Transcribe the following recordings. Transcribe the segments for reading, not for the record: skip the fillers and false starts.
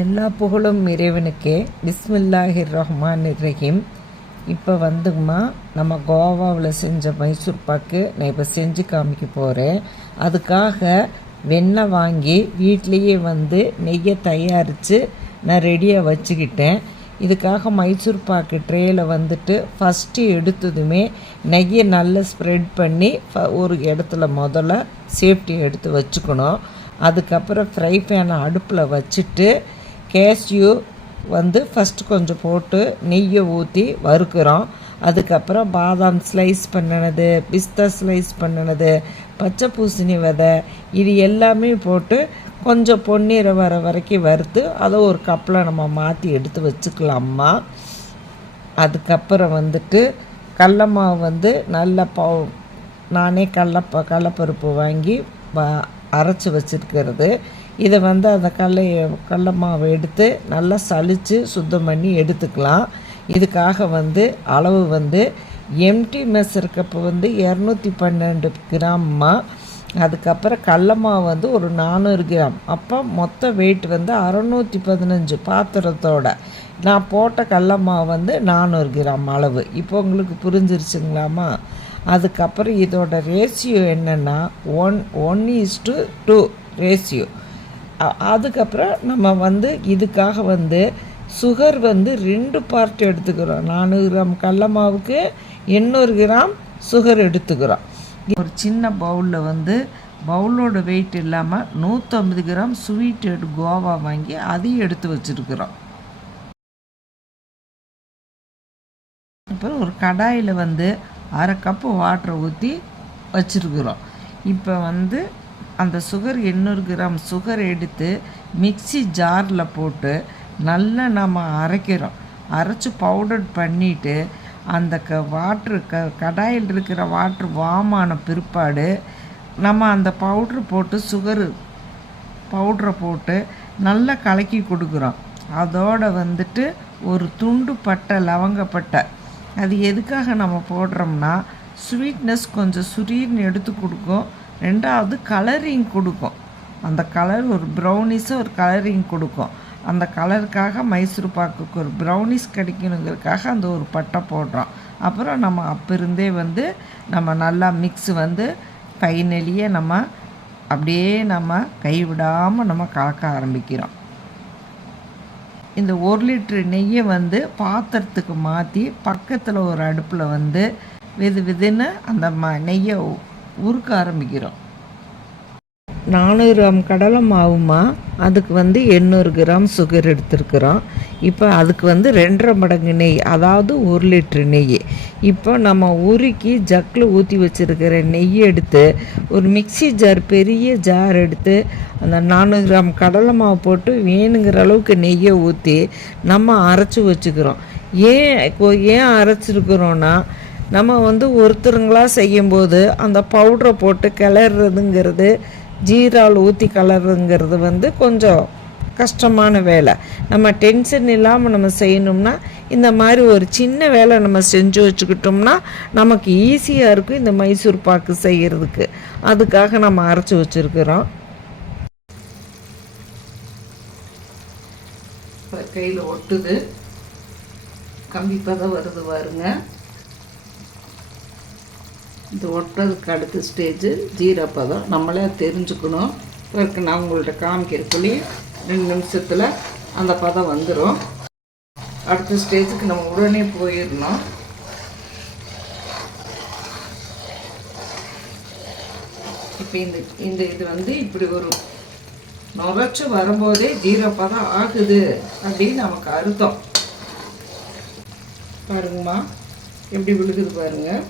எல்லா புகழும் இறைவனுக்கே. பிஸ்மில்லாஹிர் ரஹ்மானிர் ரஹீம். இப்போ வந்துங்கம்மா, நம்ம கோவாவில் செஞ்ச மைசூர் பாக்கு நான் இப்போ செஞ்சு காமிக்க போகிறேன். அதுக்காக வெண்ணெய் வாங்கி வீட்லேயே நெய்யை தயாரித்து நான் ரெடியாக வச்சுக்கிட்டேன். இதுக்காக மைசூர் பாக்கு ட்ரேயில் ஃபஸ்ட்டு எடுத்ததுமே நெய்யை நல்லா ஸ்ப்ரெட் பண்ணி ஒரு இடத்துல முதல்ல சேஃப்டி எடுத்து வச்சுக்கணும். அதுக்கப்புறம் ஃப்ரை பேனை அடுப்பில் வச்சுட்டு கேஷ்யூ ஃபஸ்ட்டு கொஞ்சம் போட்டு நெய்யை ஊற்றி வறுக்கிறோம். அதுக்கப்புறம் பாதாம் ஸ்லைஸ் பண்ணினது, பிஸ்தா ஸ்லைஸ் பண்ணினது, பச்சை பூசணி விதை, இது எல்லாமே போட்டு கொஞ்சம் பொன்னிறம் வர வரைக்கும் வறுத்து அதை ஒரு கப்பில் நம்ம மாற்றி எடுத்து வச்சுக்கலாம்மா. அதுக்கப்புறம் கடல மாவு நல்ல நானே கடலப்பருப்பு வாங்கி அரைச்சி வச்சுருக்கிறது. இதை அந்த கடல மாவை எடுத்து நல்லா சலித்து சுத்தம் பண்ணி எடுத்துக்கலாம். இதுக்காக அளவு எம்டி மெஷர் கப்பு 212 கிராம்மா. அதுக்கப்புறம் கடல மாவு ஒரு 400 கிராம். அப்போ மொத்த வெயிட் 615 பாத்திரத்தோட நான் போட்ட கடல மாவு 400 கிராம் அளவு. இப்போ உங்களுக்கு புரிஞ்சிருச்சுங்களாம்மா? அதுக்கப்புறம் இதோட ரேஷியோ என்னென்னா 1:2 ரேஷியோ. அதுக்கப்புறம் நம்ம இதுக்காக சுகர் 2 பார்ட் எடுத்துக்கிறோம். 400 கிராம் கடல மாவுக்கு 800 கிராம் சுகர் எடுத்துக்கிறோம். ஒரு சின்ன பவுலில் பவுலோட வெயிட் இல்லாமல் 150 கிராம் ஸ்வீட்டட் கோவா வாங்கி அதையும் எடுத்து வச்சுருக்குறோம். அப்புறம் ஒரு கடாயில் 1/2 கப்பு வாட்டரை ஊற்றி வச்சுருக்குறோம். இப்போ அந்த சுகர் 800 கிராம் சுகர் எடுத்து மிக்ஸி ஜாரில் போட்டு நல்லா நம்ம அரைக்கிறோம். அரைச்சி பவுடர் பண்ணிவிட்டு அந்த கடாயில் இருக்கிற வாட்ரு வாமான பிற்பாடு நம்ம அந்த பவுட்ரு போட்டு சுகரு பவுட்ரை போட்டு நல்லா கலக்கி கொடுக்குறோம். அதோடு ஒரு துண்டு பட்டை, லவங்கப்பட்டை. அது எதுக்காக நம்ம போடுறோம்னா ஸ்வீட்னஸ் கொஞ்சம் சுரீர்னு எடுத்து கொடுக்கும். ரெண்டாவது கலரிங் கொடுக்கும். அந்த கலர் ஒரு ப்ரௌனிஸாக ஒரு கலரிங் கொடுக்கும். அந்த கலருக்காக மைசூர் பாக்குக்கு ஒரு ப்ரௌனிஸ் கிடைக்கணுங்கிறதுக்காக அந்த ஒரு பட்டை போடுறோம். அப்புறம் நம்ம அப்போருந்தே நம்ம நல்லா மிக்ஸ் ஃபைனலியே நம்ம அப்படியே நம்ம கைவிடாமல் நம்ம கலக்க ஆரம்பிக்கிறோம். இந்த 1 லிட்ரு நெய்யை பாத்திரத்துக்கு மாற்றி பக்கத்தில் ஒரு அடுப்பில் வெதுன்னு அந்த நெய்யை உருக்க ஆரம்பிக்கிறோம். 400 கிராம் கடலை மாவுமா, அதுக்கு 800 கிராம் சுகர் எடுத்துருக்குறோம். இப்போ அதுக்கு 2.5 மடங்கு நெய், அதாவது 1 லிட்ரு நெய். இப்போ நம்ம உருக்கி ஜக்கில் ஊற்றி வச்சுருக்கிற நெய்யை எடுத்து ஒரு மிக்ஸி ஜார், பெரிய ஜார் எடுத்து அந்த 400 கிராம் கடலை மாவு போட்டு வேணுங்கிற அளவுக்கு நெய்யை ஊற்றி நம்ம அரைச்சி வச்சுக்கிறோம். ஏன் அரைச்சிருக்கிறோன்னா, நம்ம ஒருத்தருங்களாக செய்யும்போது அந்த பவுட்ரை போட்டு கிளறதுங்கிறது, ஜீரால் ஊற்றி கலருங்கிறது கொஞ்சம் கஷ்டமான வேலை. நம்ம டென்ஷன் இல்லாமல் நம்ம செய்யணும்னா இந்த மாதிரி ஒரு சின்ன வேலை நம்ம செஞ்சு வச்சுக்கிட்டோம்னா நமக்கு ஈஸியாக இருக்கும் இந்த மைசூர் பாக்கு செய்கிறதுக்கு. அதுக்காக நம்ம அரைச்சி வச்சுருக்கிறோம். கையில் ஒட்டுது, கம்பிப்பதம் வருது பாருங்க. இது ஒட்டுறதுக்கு அடுத்த ஸ்டேஜு ஜீரப்பதம். நம்மளே தெரிஞ்சுக்கணும். பிறகு நான் உங்கள்கிட்ட காமிக்கிறதுக்குள்ளே 2 நிமிஷத்தில் அந்த பதம் வந்துடும். அடுத்த ஸ்டேஜுக்கு நம்ம உடனே போயிடணும். இப்போ இது இப்படி ஒரு நுரைச்சி வரும்போதே ஜீரப்பதம் ஆகுது அப்படின்னு நமக்கு அர்த்தம். பாருங்கம்மா, எப்படி விழுகுது பாருங்கள்.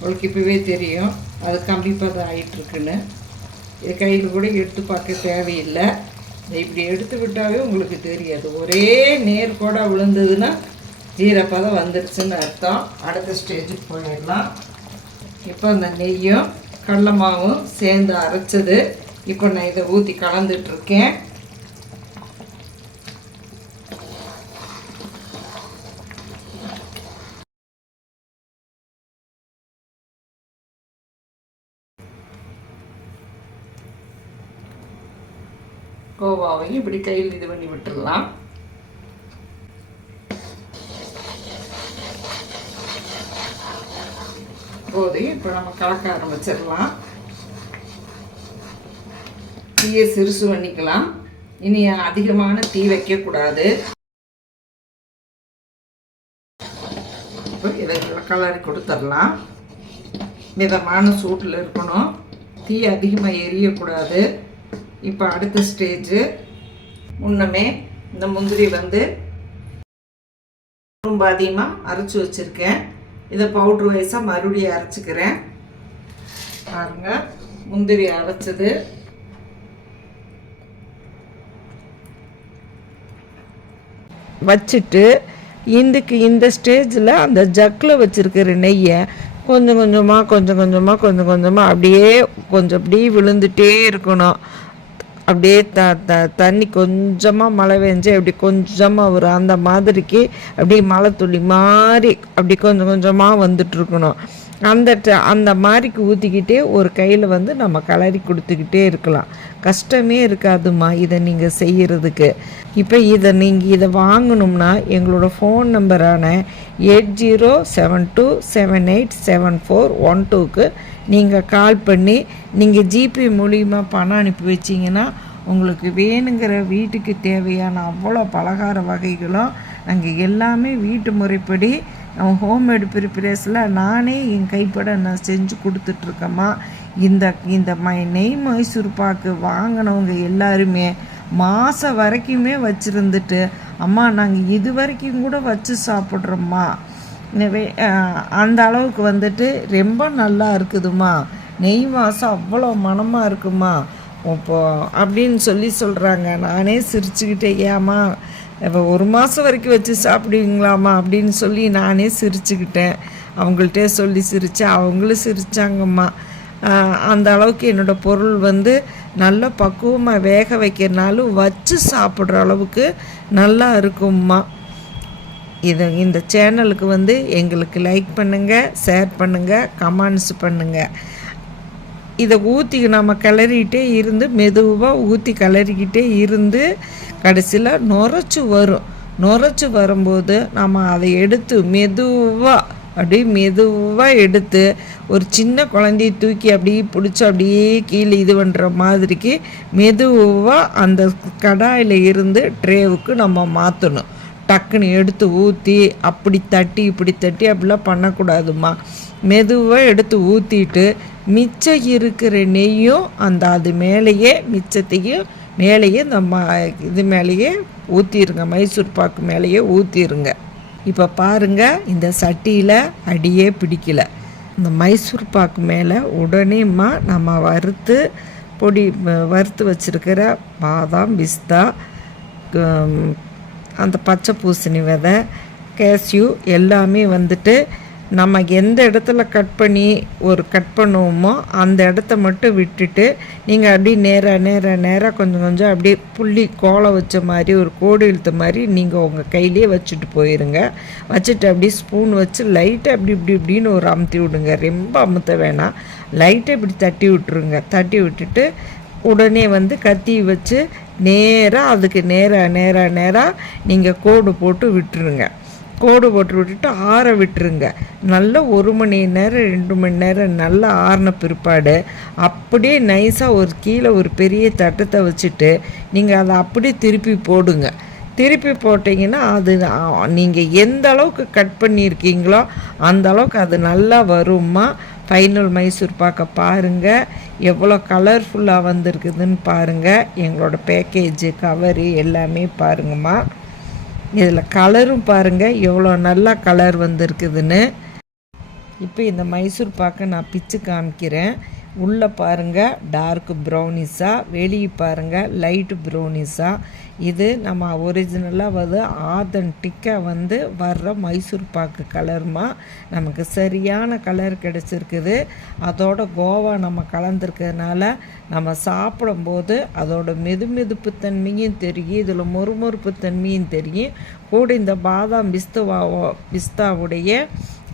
உங்களுக்கு இப்போவே தெரியும் அது கம்பிப்பதம் ஆகிட்டுருக்குன்னு. இது கையில் கூட எடுத்து பார்க்க தேவையில்லை. இப்படி எடுத்து விட்டாவே உங்களுக்கு தெரியாது. ஒரே நேர்கோட விழுந்ததுன்னா ஜீரப்பதம் வந்துடுச்சுன்னு அர்த்தம். அடுத்த ஸ்டேஜுக்கு போயிடலாம். இப்போ அந்த நெய்யும் கடல மாவும் சேர்ந்து அரைச்சது. இப்போ நான் இதை ஊற்றி கலந்துட்டுருக்கேன். கோவாவையும் இப்படி கையில் இது பண்ணி விட்டுடலாம். போதையும் இப்போ நம்ம கலக்க ஆரம்பிச்சிடலாம். தீயை சிறுசு பண்ணிக்கலாம். இனி அதிகமான தீ வைக்கக்கூடாது. இப்போ இதை கலரி கொடுத்துடலாம். மிதமான சூட்டில் இருக்கணும், தீ அதிகமாக எரியக்கூடாது. இப்போ அடுத்த ஸ்டேஜு, முன்னமே இந்த முந்திரி வந்து ரொம்ப அதிகமாக அரைச்சி வச்சுருக்கேன். இதை பவுட்ரு வைஸாக மறுபடியும் அரைச்சிக்கிறேன். பாருங்கள், முந்திரி அரைச்சது. வச்சுட்டு இந்த ஸ்டேஜில் அந்த ஜக்கில் வச்சுருக்கிற நெய்யை கொஞ்சம் கொஞ்சமாக அப்படியே விழுந்துகிட்டே இருக்கணும். அப்படியே தண்ணி கொஞ்சமாக மழை பெஞ்சு அப்படி கொஞ்சமாக வரும். அந்த மாதிரிக்கு அப்படியே மழை துளி மாதிரி அப்படி கொஞ்சமாக வந்துட்டுருக்கணும். அந்த மாதிரிக்கு ஊற்றிக்கிட்டே ஒரு கையில் வந்து நம்ம கலரி கொடுத்துக்கிட்டே இருக்கலாம். கஷ்டமே இருக்காதுமா இதை நீங்கள் செய்கிறதுக்கு. இப்போ நீங்கள் இதை வாங்கணும்னா எங்களோட ஃபோன் நம்பரான 8072787412க்கு நீங்கள் கால் பண்ணி நீங்கள் ஜிபே மூலிமா பணம் அனுப்பி வச்சிங்கன்னா உங்களுக்கு வேணுங்கிற வீட்டுக்கு தேவையான அவ்வளோ பலகார வகைகளும் நாங்கள் எல்லாமே வீட்டு முறைப்படி ஹோம்மேடு ப்ரிப்பரேஷனில் நானே என் கைப்பட நான் செஞ்சு கொடுத்துட்ருக்கேம்மா. இந்த நெய் மைசூர் பாக்கு வாங்கினவங்க எல்லாருமே மாதம் வரைக்குமே வச்சுருந்துட்டு, அம்மா நாங்கள் இது வரைக்கும் கூட வச்சு சாப்பிட்றோம்மா, அந்த அளவுக்கு வந்துட்டு ரொம்ப நல்லா இருக்குதுமா, நெய் வாசம் அவ்வளோ மனமாக இருக்குமா அப்படின்னு சொல்கிறாங்க. நானே சிரிச்சுக்கிட்டே, ஏம்மா இப்போ 1 மாதம் வரைக்கும் வச்சு சாப்பிடுவீங்களாம்மா அப்படின்னு சொல்லி நானே சிரிச்சுக்கிட்டேன். அவங்கள்ட்டே சொல்லி சிரித்தேன், அவங்களும் சிரித்தாங்கம்மா. அந்த அளவுக்கு என்னோடய பொருள் வந்து நல்ல பக்குவமாக வேக வைக்கிறனாலும் வச்சு சாப்பிட்ற அளவுக்கு நல்லா இருக்கும்மா. இந்த சேனலுக்கு வந்து எங்களுக்கு லைக் பண்ணுங்கள், ஷேர் பண்ணுங்கள், கமெண்ட்ஸ் பண்ணுங்கள். இதை ஊற்றி நம்ம கிளறிக்கிட்டே இருந்து மெதுவாக ஊற்றி கிளறிக்கிட்டே இருந்து கடைசியில் நுரைச்சி வரும்போது நம்ம அதை எடுத்து மெதுவாக எடுத்து ஒரு சின்ன குழந்தையை தூக்கி அப்படியே பிடிச்சி அப்படியே கீழே இது பண்ணுற மாதிரிக்கு மெதுவாக அந்த கடாயில் இருந்து ட்ரேவுக்கு நம்ம மாற்றணும். டக்குன்னு எடுத்து ஊற்றி இப்படி தட்டி அப்படிலாம் பண்ணக்கூடாதுமா. மெதுவாக எடுத்து ஊற்றிட்டு மிச்சம் இருக்கிற நெய்யும் அது மேலேயே மிச்சத்தையும் மேலேயே நம்ம இது மேலேயே ஊற்றிடுங்க, மைசூர் பாக்கு மேலேயே ஊற்றிடுங்க. இப்போ பாருங்கள், இந்த சட்டியில் அடியே பிடிக்கல. இந்த மைசூர் பாக்கு மேலே உடனேம்மா நம்ம வறுத்து வச்சுருக்கிற பாதாம், பிஸ்தா, அந்த பச்சை பூசணி விதை, கேஷ்யூ எல்லாமே வந்துட்டு நம்ம எந்த இடத்துல கட் பண்ணுவோமோ அந்த இடத்த மட்டும் விட்டுட்டு நீங்கள் அப்படியே நேராக கொஞ்சம் அப்படியே புள்ளி கோலம் வச்ச மாதிரி ஒரு கோடு இழுத்த மாதிரி நீங்கள் உங்கள் கையிலே வச்சுட்டு போயிடுங்க. வச்சுட்டு அப்படியே ஸ்பூன் வச்சு லைட்டாக இப்படின்னு ஒரு அமுத்தி விடுங்க. ரொம்ப அமுத்த வேணாம், லைட்டாக இப்படி தட்டி விட்டுருங்க. தட்டி விட்டுட்டு உடனே வந்து கத்தி வச்சு அதுக்கு நேராக நீங்கள் கோடு போட்டு விட்டுட்டு ஆற விட்டுருங்க. நல்லா 1 மணி நேரம் 2 மணி நேரம் நல்லா ஆறின பிற்பாடு அப்படியே நைஸாக கீழே ஒரு பெரிய தட்டத்தை வச்சுட்டு நீங்கள் அதை அப்படியே திருப்பி போட்டிங்கன்னா அது நீங்கள் எந்த அளவுக்கு கட் பண்ணியிருக்கீங்களோ அந்த அளவுக்கு அது நல்லா வரும்மா. ஃபைனல் மைசூர் பாக்க பாருங்கள், எவ்வளோ கலர்ஃபுல்லாக வந்திருக்குதுன்னு பாருங்கள். எங்களோட பேக்கேஜு கவரு எல்லாமே பாருங்கம்மா. இதில் கலரும் பாருங்கள் எவ்வளோ நல்லா கலர் வந்திருக்குதுன்னு. இப்போ இந்த மைசூர் பாக்கை நான் பிச்சு காமிக்கிறேன். உள்ளே பாருங்கள் டார்க் ப்ரௌனிஸாக, வெளியே பாருங்கள் லைட்டு ப்ரௌனிஸாக. இது நம்ம ஒரிஜினலாக ஆத்தன்டிக்காக வர்ற மைசூர் பாக்கு கலருமா. நமக்கு சரியான கலர் கிடச்சிருக்குது. அதோட கோவா நம்ம கலந்துருக்கிறதுனால நம்ம சாப்பிடும்போது அதோட மெதுப்பு தன்மையும் தெரியும், இதில் மொறுமொறுப்பு தன்மையும் தெரியும். கூட இந்த பாதாம் பிஸ்தாவுடைய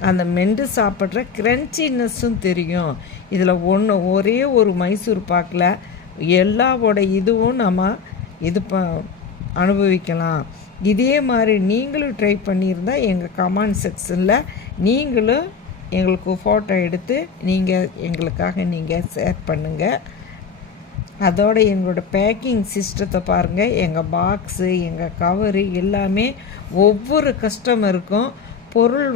அந்த மென்று சாப்பிட்ற க்ரன்ச்சினஸ்ஸும் தெரியும். இதில் ஒரே ஒரு மைசூர் பாக்கில் எல்லாவோட இதுவும் நம்ம இது அனுபவிக்கலாம். இதே மாதிரி நீங்களும் ட்ரை பண்ணியிருந்தால் எங்கள் கமெண்ட் செக்ஷனில் நீங்களும் எங்களுக்கு ஃபோட்டோ எடுத்து நீங்கள் எங்களுக்காக நீங்கள் ஷேர் பண்ணுங்கள். அதோடு எங்களோட பேக்கிங் சிஸ்டத்தை பாருங்கள். எங்கள் பாக்ஸு, எங்கள் கவரு எல்லாமே ஒவ்வொரு கஸ்டமருக்கும் பொருள்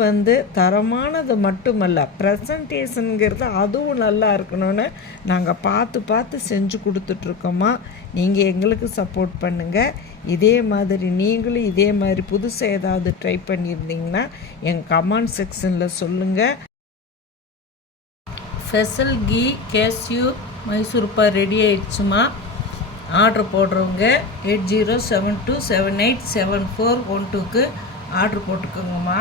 தரமானது மட்டுமல்ல, ப்ரெசன்டேஷனுங்கிறது அதுவும் நல்லா இருக்கணும்னு நாங்கள் பார்த்து செஞ்சு கொடுத்துட்ருக்கோம்மா. நீங்கள் எங்களுக்கு சப்போர்ட் பண்ணுங்கள். இதே மாதிரி நீங்களும் இதே மாதிரி புதுசாக ஏதாவது ட்ரை பண்ணியிருந்தீங்கன்னா எங்கள் கமெண்ட் செக்ஷனில் சொல்லுங்கள். Special ghee cashew Mysore pak ready ஆயிடுச்சுமா. ஆர்டர் போடுறவங்க 8072787412க்கு ஆர்டர் போட்டுக்கோங்கம்மா.